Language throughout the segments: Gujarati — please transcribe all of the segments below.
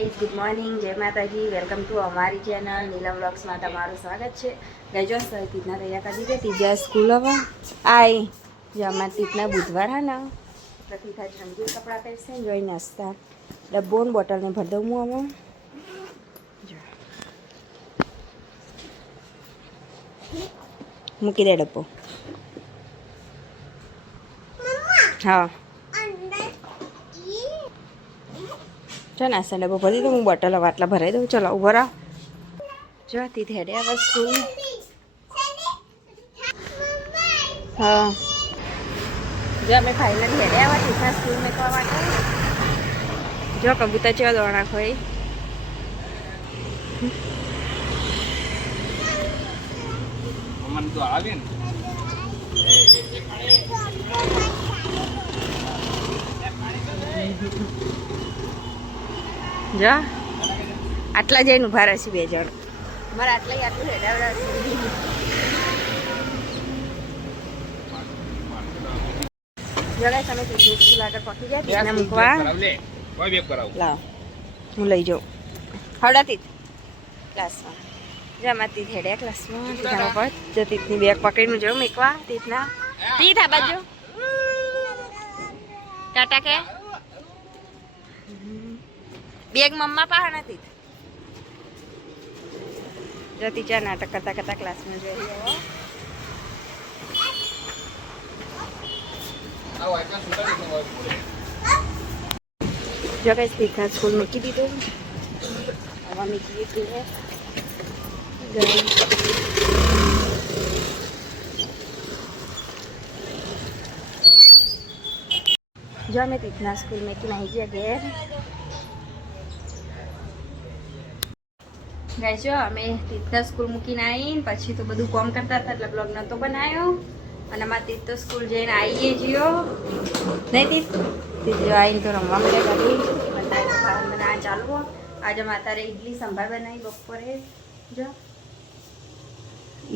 ગુડ મોર્નિંગ, જય માતાજી. વેલકમ ટુ અમારી ચેનલ નીલમ વ્લોગ્સમાં તમારું સ્વાગત છે. ગજો તીજના તૈયાર કરી દીધે ત્રીજા સ્કૂલ હવે આઈ જો અમારે તીજના બુધવાર હા ને તો તીથા રંગીન કપડાં પહેરશે ને જોઈ નાસ્તા ડબ્બો ને બોટલને ભરી દઉં હું હવે મૂકી દે ડબ્બો. હા જો નાસ્તા ડબ્બો ભરી દઉં હું બોટલ આટલા ભરાઈ દઉં. ચલો ઉભો રહો. જો તીથી હેડે આવે સ્કૂલ. હા જો અમે ફાઇનલી હેડે આવ્યા તીથા સ્કૂલ મેકવા માટે. જો કબૂતર ચેવા દોડા ખોઈ તો આવે ને જો આટલા જઈને ઉભા રહેશે બે જણ. મારે આટલું હેડાવડા જરા તમે સ્કૂલ આગળ પહોંચી જાય તીથને મૂકવા. લાવ હું લઈ જાઉં હવડાતી ક્લાસમાં. જો અમારે તીથ હેડ્યા ક્લાસમાં તીથામાં પર જો તીથની બેગ પકડીને જાઉં મૂકવા તીથના. તીથ આ બાજુ ટાટા કે બેગ મમ્મા પાસે નથી. જો ટીચર નાટક કરતા કરતા ક્લાસમાં જઈ જો કઈ તીથા સ્કૂલ મૂકી દીધું. હવા મૂકી દીધું જો અમે તીથના સ્કૂલ મૂકીને આવી ગયા ઘેર. ગાઈજો અમે તીથના સ્કૂલ મૂકીને આવીને પછી તો બધું કામ કરતા હતા એટલે બ્લોગ નહોતો બનાવ્યો. અને અમારે તીથ તો સ્કૂલ જઈને આવીએ જીઓ નહીં તીથ જો આવીને તો રમવા મળે કરી બધા ખાવાનું બનાવવા ચાલુ. આજે માતારે ઇડલી સંભાર બનાવી બપોરે. જો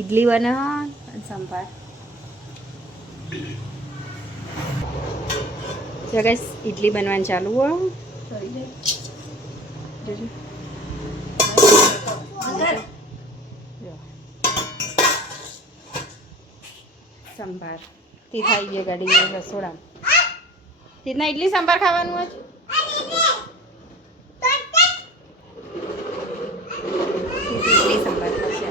ઇડલી બનાવ અને સંભાર. જો ગાઈસ ઇડલી બનવાનું ચાલુ હો. જોજો સંભાર તીથ આવી ગયો ગાડી રસોડા. તીથના ઇડલી સંભાર ખાવાનું જ. ઇડલી સંભાર ખાશે.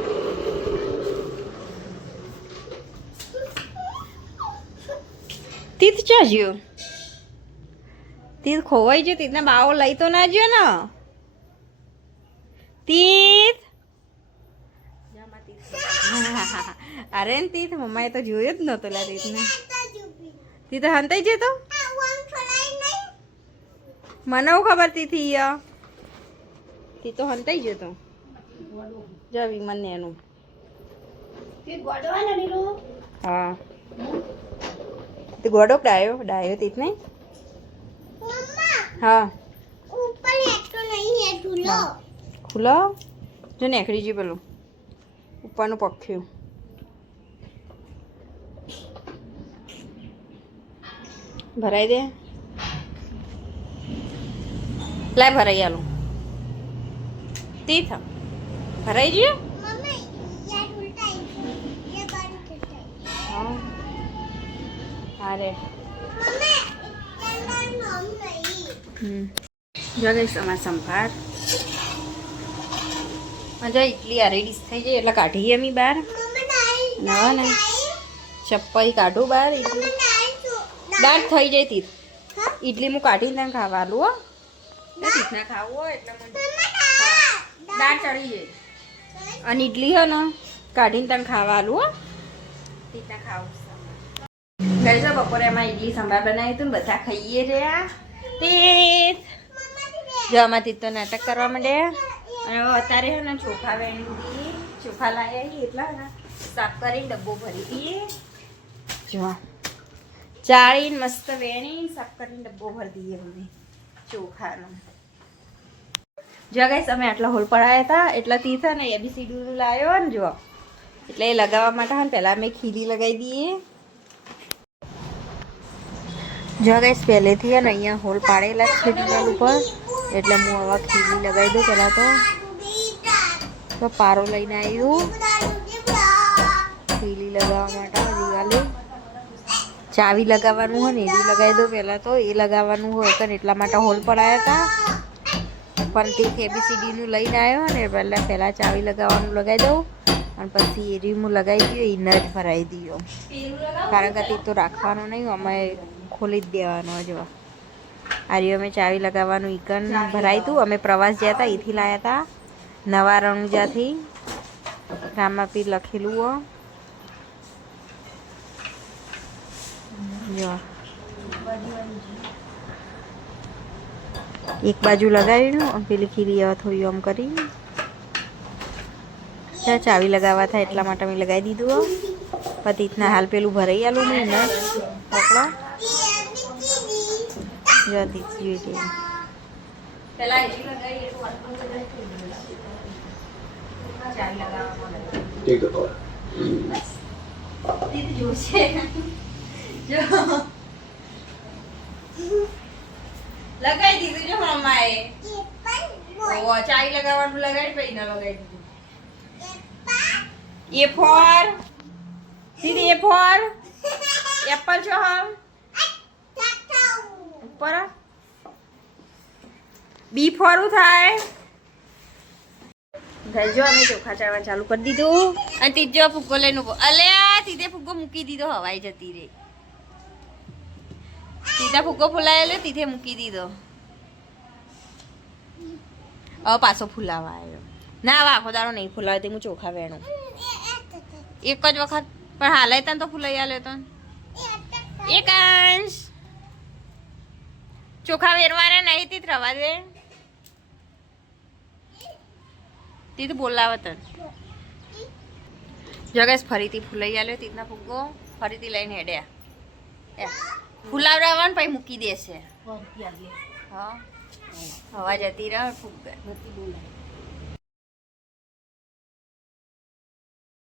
તીથ ચા જ્યો તીથ ખોવાઈ ગયો. તીથના બાવો લઈ તો ના જ્યો ને તીથ. અરે ને તીથ મમ્માએ તો જોયો જ નહોતો લા તીથને. તીથ હંતાઈ જતો મને ખબર તીથી તી તો હંતાઈ જતો. જો વિમન એનું હા તે ગોડો ડાયો તીથ નહીં. હા ખુલ્લો જો નેકડી ગયું પેલું ઉપરનું પખ્યું. ભરાઈ દે લાય ભરાઈ આલું. તીથ ભરાઈ ગયું. અરે જો ગઈશ અમારે સંભાર. મજા ઇડલી આ રેડી થઈ જાય એટલે કાઢીએ અમે બહાર. ના ને ચપ્પલ કાઢું બહાર. ઇડલી દાળ થઈ જાય તીથ. ઇડલી હું કાઢીને ત્યાં ખાવાનું હો. તીથના ખાવું હોય એટલે દાળ ચડી જાય. અને ઇડલી હો ને કાઢીને ત્યાં ખાવાનું હો. તીથના ખાવું ગઈ છે. બપોરે એમાં ઇડલી સંભાર બનાવી હતું ને બધા ખાઈએ રહ્યા. તીથ જો આમાં તીથ તો નાટક કરવા માંડ્યા. અને હવે અત્યારે હે ને ચોખા વેણી ચોખા લાવ્યા એટલા ને સાફ કરીને ડબ્બો ભરી દઈએ. જો ચાળીને મસ્ત વેણી સાફ કરીને ડબ્બો ભરી દઈએ અમે ચોખાનો. જો ગાઈસ અમે આટલા હોલ પડાયા હતા એટલે તીથ ને એબીસીડી લાવ્યો ને જો એટલે એ લગાવવા માટે હા પહેલાં અમે ખીલી લગાવી દઈએ. જો ગાઈસ પહેલેથી ને અહીંયા હોલ પાડેલા છે દિવાલ ઉપર એટલે હું હવે ખીલી લગાવી દઉં પહેલાં તો પારો લઈને આવ્યું ખીલી લગાવવા માટે દિવાળી ચાવી લગાવવાનું હોય ને એ લગાવી દઉં પહેલાં તો એ લગાવવાનું હોય કે એટલા માટે હોલ પર આવ્યા હતા પણ તે ABCDનું લઈને આવ્યો ને પહેલાં ચાવી લગાવવાનું લગાવી દઉં અને પછી એરીમું લગાવી દઉં ઇનર જ ભરાઈ દઉં કારણ કે તે તો રાખવાનું નહીં અમે ખોલી જ દેવાનું જો આ રહ્યું અમે ચાવી લગાવવાનું ઈકન ભરાઈ દઉં અમે પ્રવાસ ગયા હતા એથી લાવ્યા હતા નવા રણુજાથી રામાપીર લખેલું હો જો એક બાજુ લગાવીનું અને પેલી ખીરી હવે થોડી આમ કરી ચાવી લગાવવા થાય એટલા માટે મેં લગાવી દીધું પછી રીતના હાલ પેલું ભરાઈ આલું નહીં ને કપડા જોતી જોઈ લગાવી દીધું જો મમ્માએ ચાવી લગાવવાનું લગાડી પછી ના લગાવી દીધું A for Didi A for Apple છો હમ ઉપર B for થાય ભાઈ જો અમે ચોખા ચાવવા ચાલુ કરી દીધું અને ત્રીજો ફુગ્ગો લઈને ઉભો અલ્યા સીધે ફુગ્ગો મૂકી દીધો હવાઈ જતી રે સીધા ફુગ્ગો ફૂલાયેલો તીધે મૂકી દીધો હવે પાછો ફૂલાવા આવ્યો ના હવે આખો દાડો નહીં ફૂલાવે તે હું ચોખા વેણું એક જ વખત પણ હાલે તને તો ફૂલાઈ આલે તો એક અંશ ચોખા વેરવાના નહીં તીત રવા દે તીત બોલાવે તને જગેશ ફરીથી ફૂલાઈ આલ્યો તીતના ફુગ્ગો ફરીથી લઈને હેડ્યા ફૂલાવડાવવાનું પછી મૂકી દેશે હા હવા જતી રહે ફુગ્ગા